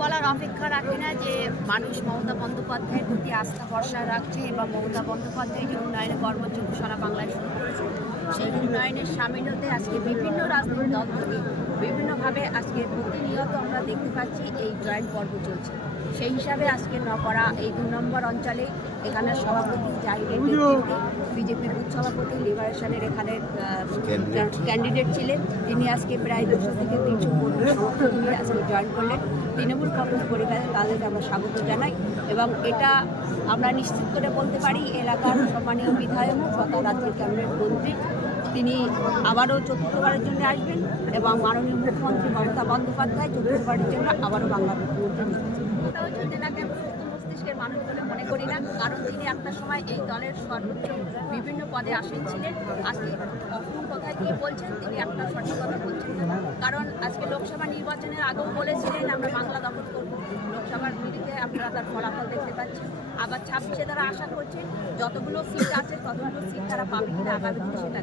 বলার অপেক্ষা রাখে না যে মানুষ মমতা বন্দ্যোপাধ্যায়ের প্রতি আস্থা ভরসা রাখছে এবং মমতা বন্দ্যোপাধ্যায় যে উন্নয়নের কর্মযোগ্য সারা বাংলায় শুরু করেছে সেই উন্নয়নের সামিল হতে আজকে বিভিন্ন রাজনৈতিক দল থেকে বিভিন্নভাবে আজকে প্রতিনিয়ত আমরা দেখতে পাচ্ছি এই জয়েন্ট পর্ব চলছে। সেই হিসাবে আজকে নকরা এই 2 নম্বর অঞ্চলে এখানে সভাপতি জাহিরের নেতৃত্বে বিজেপির বুথ সভাপতি লিবারেশনের এখানে ক্যান্ডিডেট ছিলেন। তিনি আজকে প্রায় 200 থেকে 300 কর্মী সমর্থক নিয়ে আজকে জয়েন করলেন। তৃণমূল কংগ্রেস পরিবারে তাদেরকে আমরা স্বাগত জানাই এবং এটা আমরা নিশ্চিত করে বলতে পারি এলাকার সম্মানীয় বিধায়ক তথা রাজ্যের ক্যাবিনেট মন্ত্রী তিনি আবারও চতুর্থবারের জন্য আসবেন এবং মাননীয় মুখ্যমন্ত্রী মমতা বন্দ্যোপাধ্যায় চতুর্থবারের জন্য আবারও বাংলার মুখ্যমন্ত্রী তেনাকে মস্তিষ্কের মানুষ বলে মনে করি না, কারণ তিনি একটা সময় এই দলের সর্বোচ্চ বিভিন্ন পদে আসীন ছিলেন। আজকে কখন কোথায় কি বলছেন তিনি একটা সঠিক কথা বলছেন না, কারণ আজকে লোকসভা নির্বাচনের আগেও বলেছিলেন আমরা বাংলা দখল করব। লোকসভার মিলিতে আপনারা তার ফলাফল দেখতে পাচ্ছেন। আবার 26-এ তারা আশা করছেন যতগুলো সিট আছে ততগুলো সিট তারা পাবে কিনা আগামী দিনে সেটা